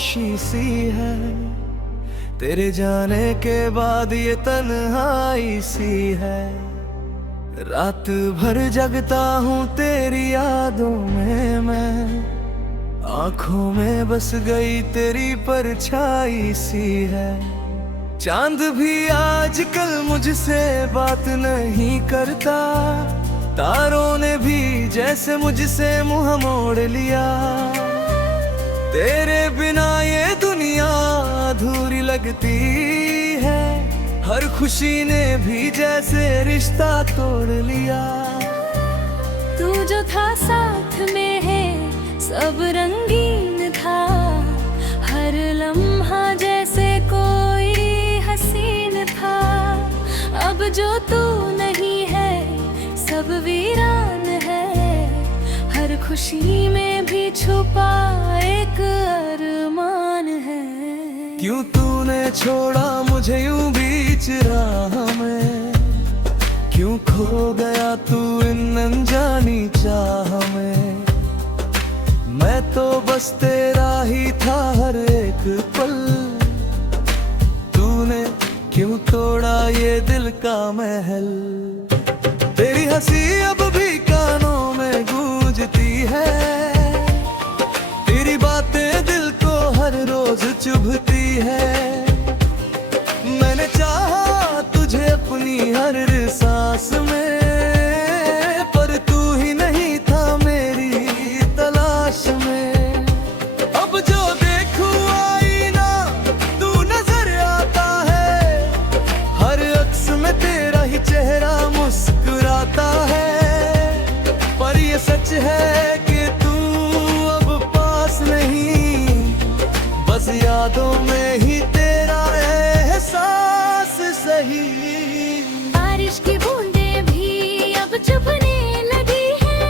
खामोशी सी है, तेरे जाने के बाद ये तन्हाई सी है। रात भर जगता हूँ तेरी यादों में मैं, आंखों में बस गई तेरी परछाई सी है। चांद भी आजकल मुझसे बात नहीं करता, तारों ने भी जैसे मुझसे मुंह मोड़ लिया। तेरे बिना ये दुनिया अधूरी लगती है, हर खुशी ने भी जैसे रिश्ता तोड़ लिया। तू जो था साथ में है सब रंगीन था, हर लम्हा जैसे कोई हसीन था। अब जो तू नहीं है सब वीरान है, हर खुशी में भी छुपा एक अरमान है। क्यों तूने छोड़ा मुझे यूं बीच राह में, क्यों खो गया तू इन अनजानी चाह में। मैं तो बस तेरा ही था हर एक पल, तूने क्यों तोड़ा ये दिल का महल। तेरी हंसी अब भी कानों में गूंजती है, तेरी बातें दिल को हर रोज चुभती है। मैंने चाहा तुझे अपनी हर सांस में, पर तू ही नहीं था मेरी तलाश में। अब जो देखूं आईना तू नजर आता है, हर अक्स में तेरा ही चेहरा मुस्कुराता है। पर ये सच है कि तू अब पास नहीं, बस यादों में ही तेरा एहसास सही। बारिश की बूंदें भी अब चुभने लगी है,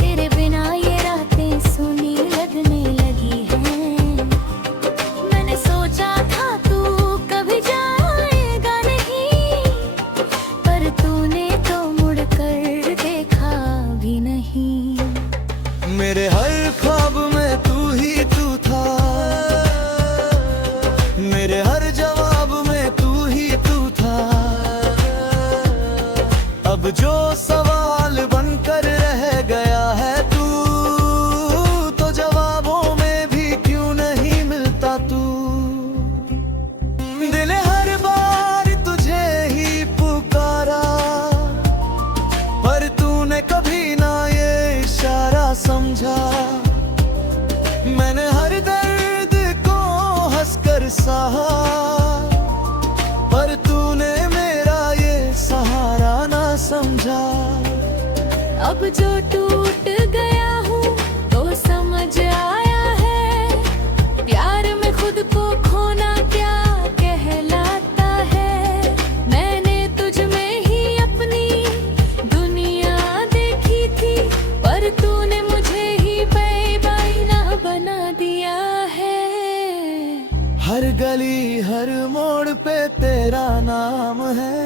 तेरे बिना ये रातें सुनी लगने लगी हैं। मैंने सोचा था तू कभी जाएगा नहीं, पर तूने तो मुड़ कर देखा भी नहीं। मेरे हर ख्वाब में तू ही तू था, मेरे हर जवाब में तू ही तू था। अब जो सवाल बनकर रह गया है तू, तो जवाबों में भी क्यों नहीं मिलता तू। दिल ने हर बार तुझे ही पुकारा, पर तूने कभी ना ये इशारा समझा। मैंने हर दर्द को हंसकर सहा, पर तूने मेरा ये सहारा ना समझा। अब जो टूट गया हूँ तो समझ आया है, प्यार में खुद को खोना क्या कहलाता है। मैंने तुझ में ही अपनी दुनिया देखी थी, पर तूने मुझे ही बेईमाना बना दिया है। हर गली हर मोड़ पे तेरा नाम है,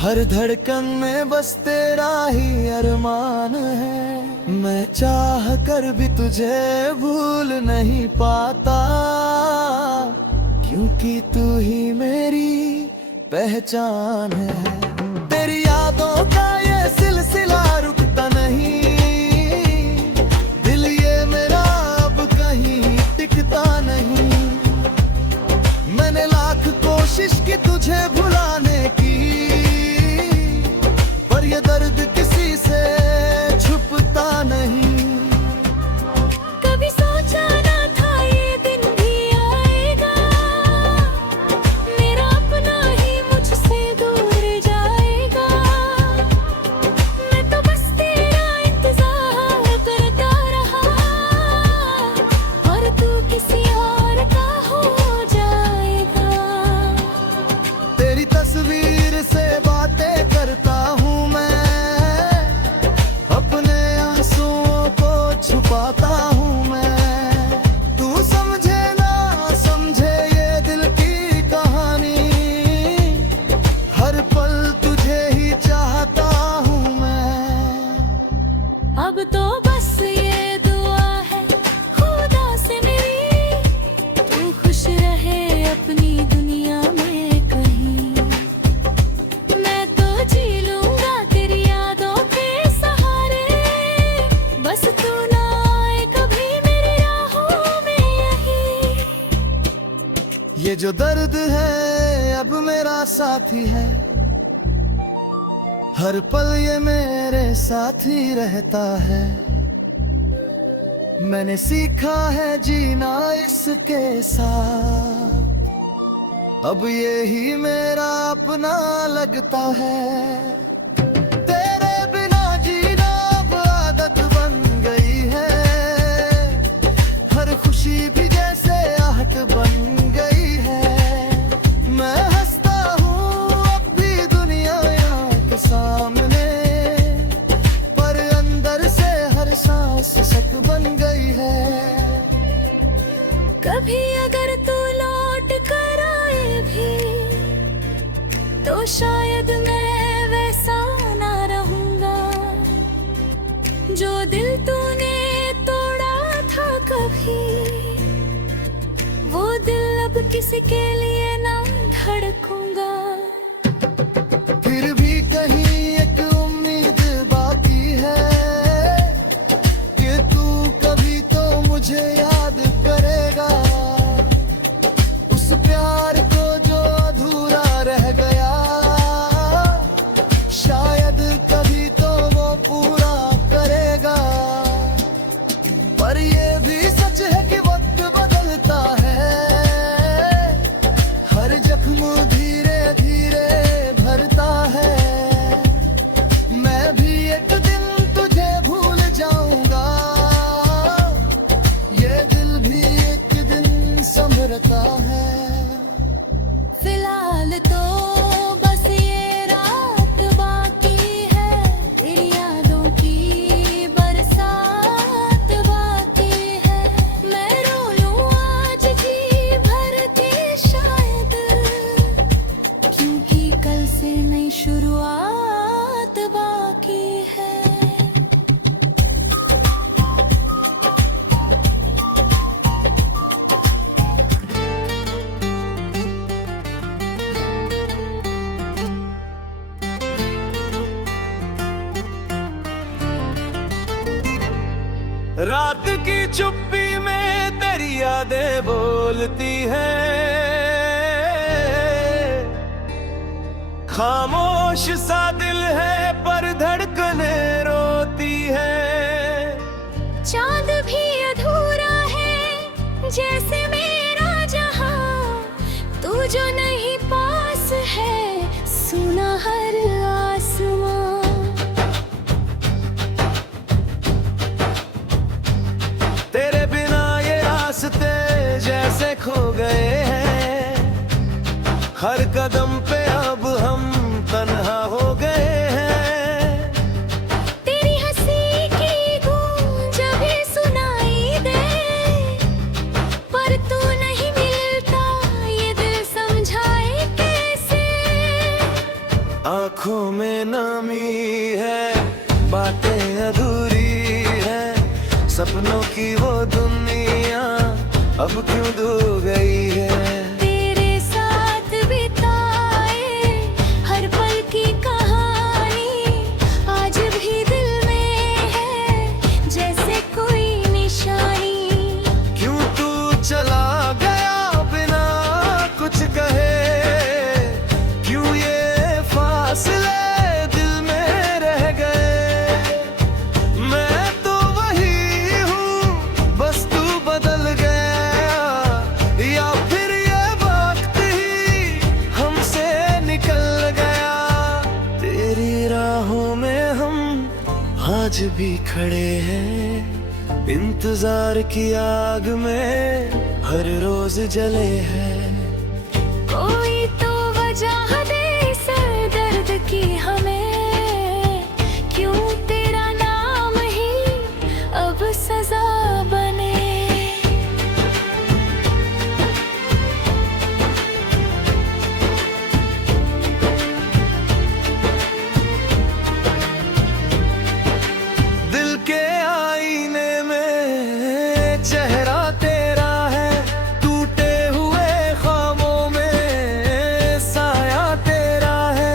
हर धड़कन में बस तेरा ही अरमान है। मैं चाह कर भी तुझे भूल नहीं पाता, क्योंकि तू ही मेरी पहचान है। तेरी यादों का ये सिलसिला रुकता नहीं, दिल ये मेरा अब कहीं टिकता नहीं। मैंने लाख कोशिश की तुझे भुलाने की, पर ये दर्द किसी से छुपता नहीं। कभी सोचा ना था ये दिन भी आएगा, मेरा अपना ही मुझसे दूर जाएगा। मैं तो बस तेरा इंतजार करता रहा, और तू किसी और का हो जाएगा। तेरी ये जो दर्द है अब मेरा साथी है, हर पल ये मेरे साथ ही रहता है। मैंने सीखा है जीना इसके साथ, अब ये ही मेरा अपना लगता है। तेरे बिना जीना अब आदत बन गई है, हर खुशी भी जैसे आहट बन गई है। मैं हंसता हूँ अब भी दुनिया के सामने, पर अंदर से हर सांस सच बन गई है। कभी अगर तू लौट कर आए भी तो शायद मैं वैसा ना रहूंगा, जो दिल तूने तोड़ा था कभी, वो दिल अब किसी के लिए ना धड़कूंगा। फिर भी कहीं एक उम्मीद बाकी है कि तू कभी तो मुझे याद करेगा। उस प्यार को जो अधूरा रह गया, शायद कभी तो वो पूरा करेगा। पर ये भी सच है कि वक्त बदलता है, हर जख्म धीरे धीरे भरता है। मैं भी एक दिन तुझे भूल जाऊंगा, ये दिल भी एक दिन संभरता है। फिलहाल तो बस ये रात बाकी है, तेरी यादों की बरसात बाकी है। मैं रो लूं आज जी भर के शायद, क्योंकि कल से नई शुरुआत बाकी है। रात की चुप्पी में तेरी यादें बोलती है, खामोश सा दिल है पर धड़कने रोती है। चांद भी अधूरा है जैसे मेरा जहां, तू जो नहीं पास है सुना हर आसमां। तेरे बिना ये रास्ते जैसे खो गए हैं, हर कदम पे अब हम तन्हा हो गए हैं। तेरी हंसी की गूंज भी सुनाई दे, पर तू नहीं मिलता ये दिल समझाए कैसे। आंखों में नमी है, बातें अधूरी है, सपनों की वो दुनिया अब क्यों दूर गई है। तेरे साथ बिताए हर पल की कहानी आज भी दिल में है जैसे कोई निशानी। क्यों तू चला गया बिना कुछ कहे, क्यों ये फासले दिल में रह गए। मैं तो वही हूँ बस तू बदल गया, या फिर ये वक्त ही हमसे निकल गया। तेरी राहों में हम आज भी खड़े हैं, इंतजार की आग में हर रोज जले हैं। कोई तो वजह दे सर दर्द की हमें, क्यों तेरा नाम ही अब सजा बने। दिल के आईने में चेहरा तेरा है, टूटे हुए ख्वाबों में साया तेरा है।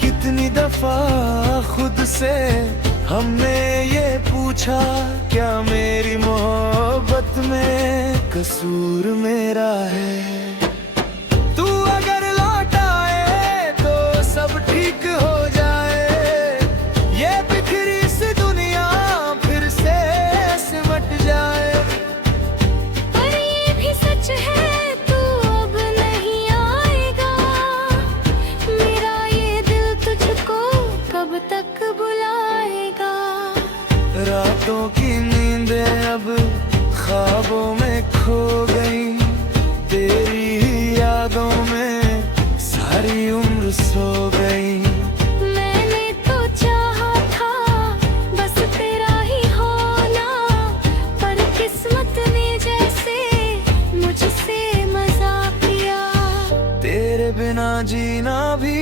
कितनी दफा खुद से हमने ये पूछा, क्या मेरी मोहब्बत में कसूर मेरा है। जीना भी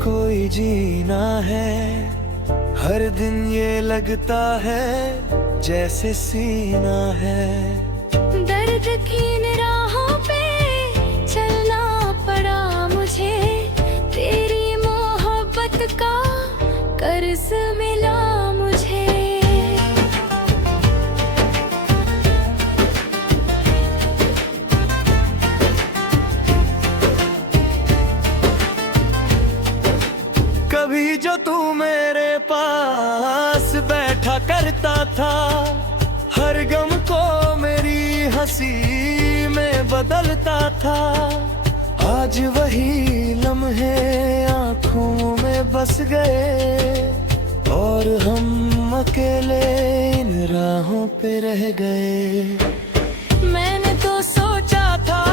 कोई जीना है। हर दिन ये लगता है जैसे सीना है। दर्द की इन राहों पे चलना पड़ा मुझे, तेरी मोहब्बत का कर्ज मिला मुझे। कभी जो तू मेरे पास बैठा करता था, हर गम को मेरी हंसी में बदलता था। आज वही लम्हे आंखों में बस गए और हम अकेले इन राहों पे रह गए। मैंने तो सोचा था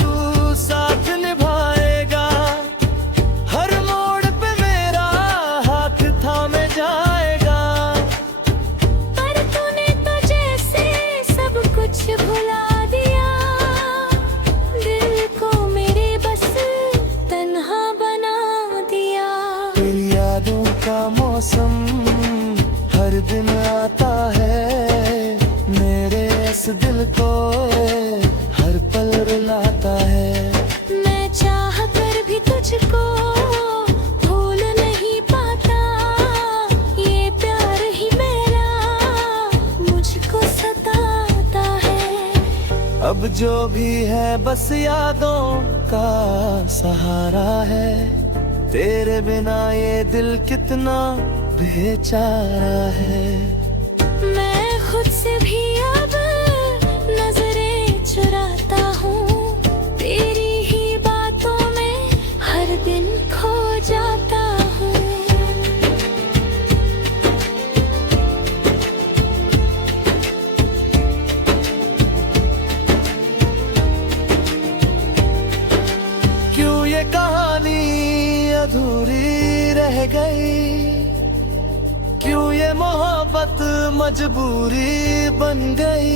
तू साथ निभाएगा, हर मोड़ पे मेरा हाथ थामे जाएगा। पर तूने तो जैसे सब कुछ भुला दिया, दिल को मेरे बस तन्हा बना दिया। तेरी यादों का मौसम हर दिन आता है, मेरे इस दिल को हर पल रुलाता है। मैं चाह कर भी तुझको भूल नहीं पाता, ये प्यार ही मेरा मुझको सताता है। अब जो भी है बस यादों का सहारा है। तेरे बिना ये दिल कितना बेचारा है। मैं खुद से भी अब नजरें चुराता हूँ, तेरी ही बातों में हर दिन खो जाता हूँ। क्यों ये कहानी अधूरी रह गई, क्यों ये मोहब्बत मजबूरी बन गई।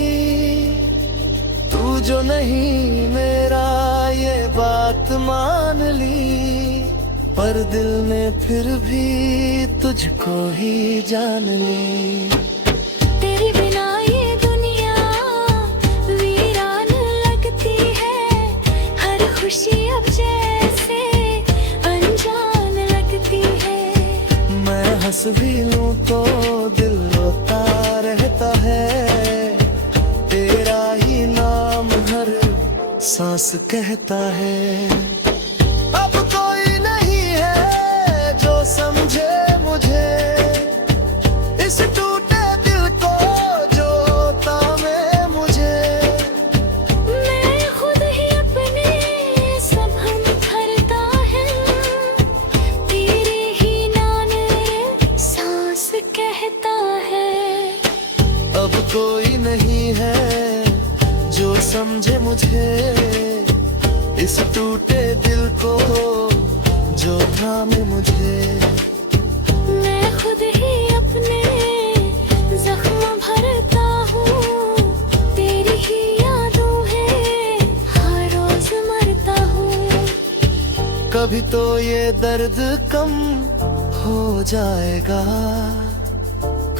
तू जो नहीं मेरा ये बात मान ली, पर दिल ने फिर भी तुझको ही जान ली। तेरे बिना ये दुनिया वीरान लगती है, हर खुशी अब जैसे अनजान लगती है। मैं हंस भी लूं तो दिल रोता रहता है, तेरा ही नाम हर सांस कहता है। अब कोई नहीं है जो समझे मुझे, इस टूटे दिल को जो तामे मुझे। मैं खुद ही अपने सब हम भरता है, तेरे ही नाम सांस कहता है। अब कोई नहीं है जो समझे मुझे, इस टूटे दिल को जो थामे मुझे। मैं खुद ही अपने जख्म भरता हूँ, तेरी ही यादों है हर रोज मरता हूँ। कभी तो ये दर्द कम हो जाएगा,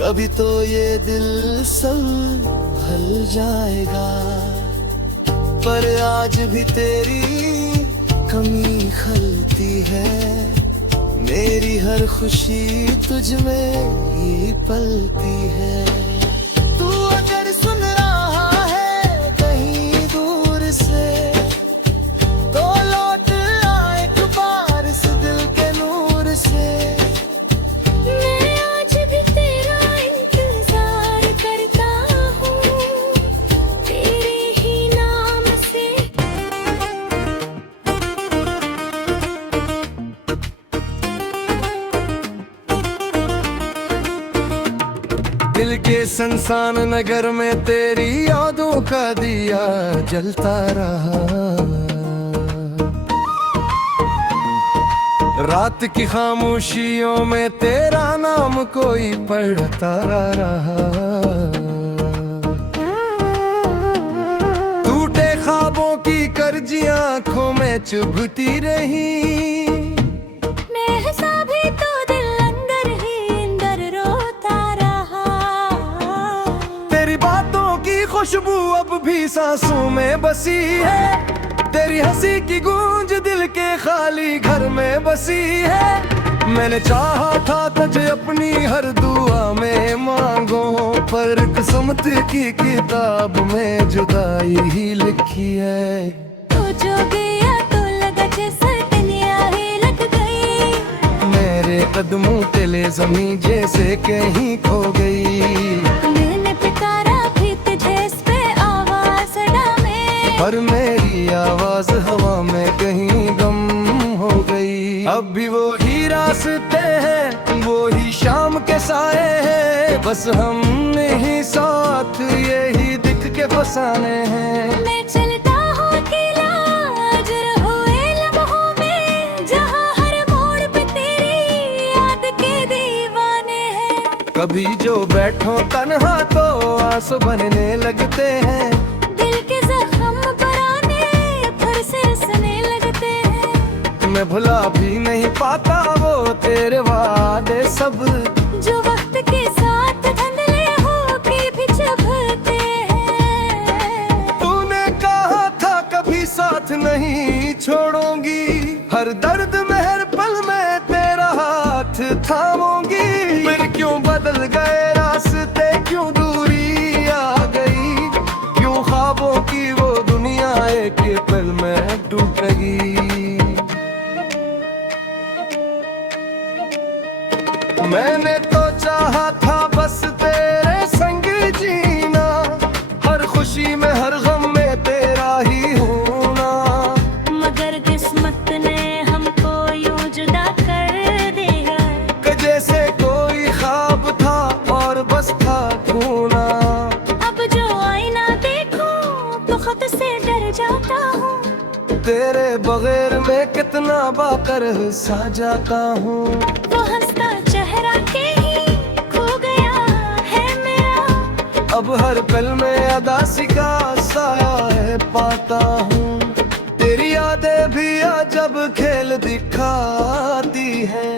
कभी तो ये दिल संभल जाएगा। पर आज भी तेरी कमी खलती है, मेरी हर खुशी तुझ में ही पलती है। तू अगर सुन रहा है कहीं दूर से, तो लौट आ एक बार इस दिल के नूर से। मैं आज भी तेरा इंतजार करता हूँ, तेरे ही नाम से। दिल के संसान नगर में तेरी यादों का दिया जलता रहा। रात की खामोशियों में तेरा नाम कोई पढ़ता रहा। टूटे ख्वाबों की कर्जी आंखों में चुभती रही। महसा भी तो दिल अंदर ही अंदर रोता रहा। तेरी बातों की खुशबू अब भी सांसों में बसी है। तेरी हंसी की गूंज दिल के खाली घर में बसी है। मैंने चाहा था तुझे अपनी हर दुआ में मांगो, पर किस्मत की किताब में जुदाई ही लिखी है। तू जो गया तो लगा जैसे दुनिया ही लग गई। मेरे कदमों तले ज़मीं जैसे कहीं खो गई। मैंने पुकारा भी तुझे इस पे आवाज़ डाले, पर मेरी आवाज हवा में कहीं गम हो गई। अब भी वो ही रास्ते हैं, वो ही शाम के साए हैं, बस हमने ही साथ यही दिख के फसाने हैं। मैं चलता हूँ अकेला जरा हुए लम्हों में, जहाँ हर मोड़ पे तेरी याद के दीवाने हैं। कभी जो बैठो तन्हा तो आंसू बनने लगते हैं। दिल के जख्म पुराने फिर से हंसने लगते हैं। मैं भुला भी नहीं पाता वो तेरे वादे सब, जो वक्त के साथ धुंधले होके भी चुभते हैं। तूने कहा था कभी साथ नहीं छोड़ूंगी, हर दर्द में हर पल में तेरा हाथ थामूंगी। फिर क्यों बदल गए रास्ते, क्यों दूरी आ गई, क्यों ख्वाबों की वो दुनिया एक पल में टूट गई। मैंने तो चाहा था बस तेरे संग जीना, हर खुशी में हर गम में तेरा ही होना। मगर किस्मत ने हमको यूं जुदा कर दिया, कि जैसे कोई ख्वाब था और बस था खूना। अब जो आईना देखूं तो खुद से डर जाता हूँ। तेरे बगैर मैं कितना बाकर सा जाता हूँ। वो हंसता चेहरा के ही खो गया है मेरा, अब हर पल में अदासी का साया है पाता हूँ। तेरी यादें भी अजब खेल दिखाती है,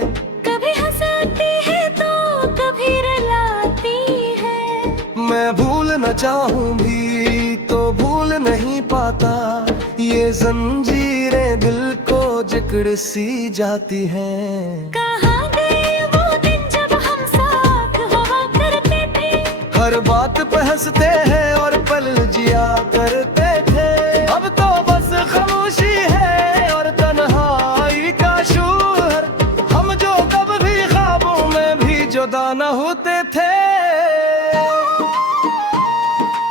कभी हंसाती है तो कभी रुलाती है। मैं भूल न चाहूँ भी तो भूल नहीं पाता। ये जंजीरें दिल को जकड़ सी जाती हैं। कहाँ गए वो दिन जब हम साथ हुआ करते थे, हर बात पे हंसते हैं और पल जिया करते थे। अब तो बस खामोशी है और तन्हाई का शोर, हम जो कब भी ख्वाबों में भी जुदा न होते थे।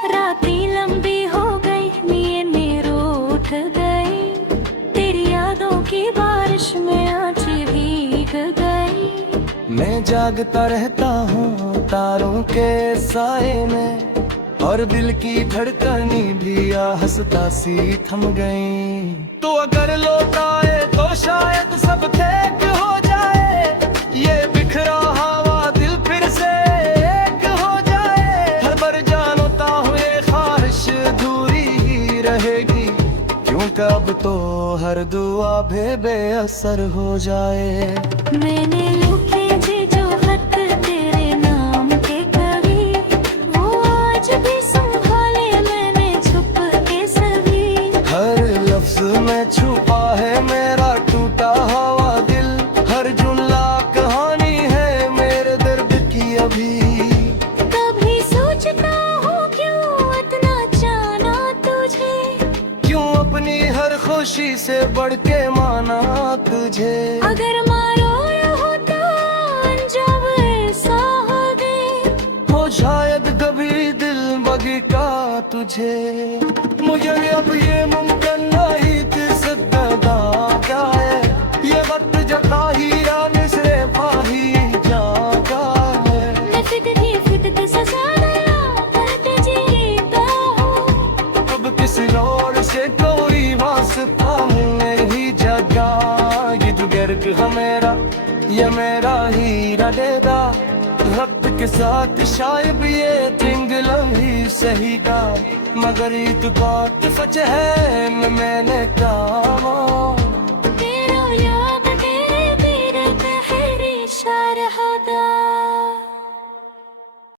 रातें लंबी हो गई, नींद रूठ गई, तेरी यादों की बारिश में आँखें भीग गई। मैं जागता रहता हूँ तारों के साए में, और दिल की धड़कनी भी हंसता सी थम गई। तो अगर लौट आए तो शायद सब ठीक हो जाए, ये बिखरा हवा दिल फिर से एक हो जाए। हर बार जानता हूँ ये ख्वाहिश अधूरी ही रहेगी, क्यों कब तो हर दुआ भी बेअसर हो जाए। मैंने लिखे जो खत तेरे नाम के कभी, वो आज भी संभाले मैंने छुप के सभी। हर लफ्ज में छुपा है मेरा टूटा हुआ दिल, हर जुमला कहानी है मेरे दर्द की अभी। कभी सोचता हूँ क्यों इतना जाना तुझे, क्यों अपनी हर खुशी से बढ़ के माना तुझे। अगर मारो हो तो अंजाम ऐसा हो दे, हो शायद कभी दिल बगी का तुझे। मुझे अब ये मुमकिन नहीं कि सदा क्या है, ये वक्त जता ही रानी से भाई जाता है। मैं फिक्र ही फिक्र से ज़्यादा करते जीता हूँ। अब किसी और से कोई वास्ता नहीं जगा, ये जो गर्क है मेरा, ये मेरा हीरा देगा। वक्त के साथ शायद ये तिंगलम ही सही का, मगर एक बात सच है मैंने कहा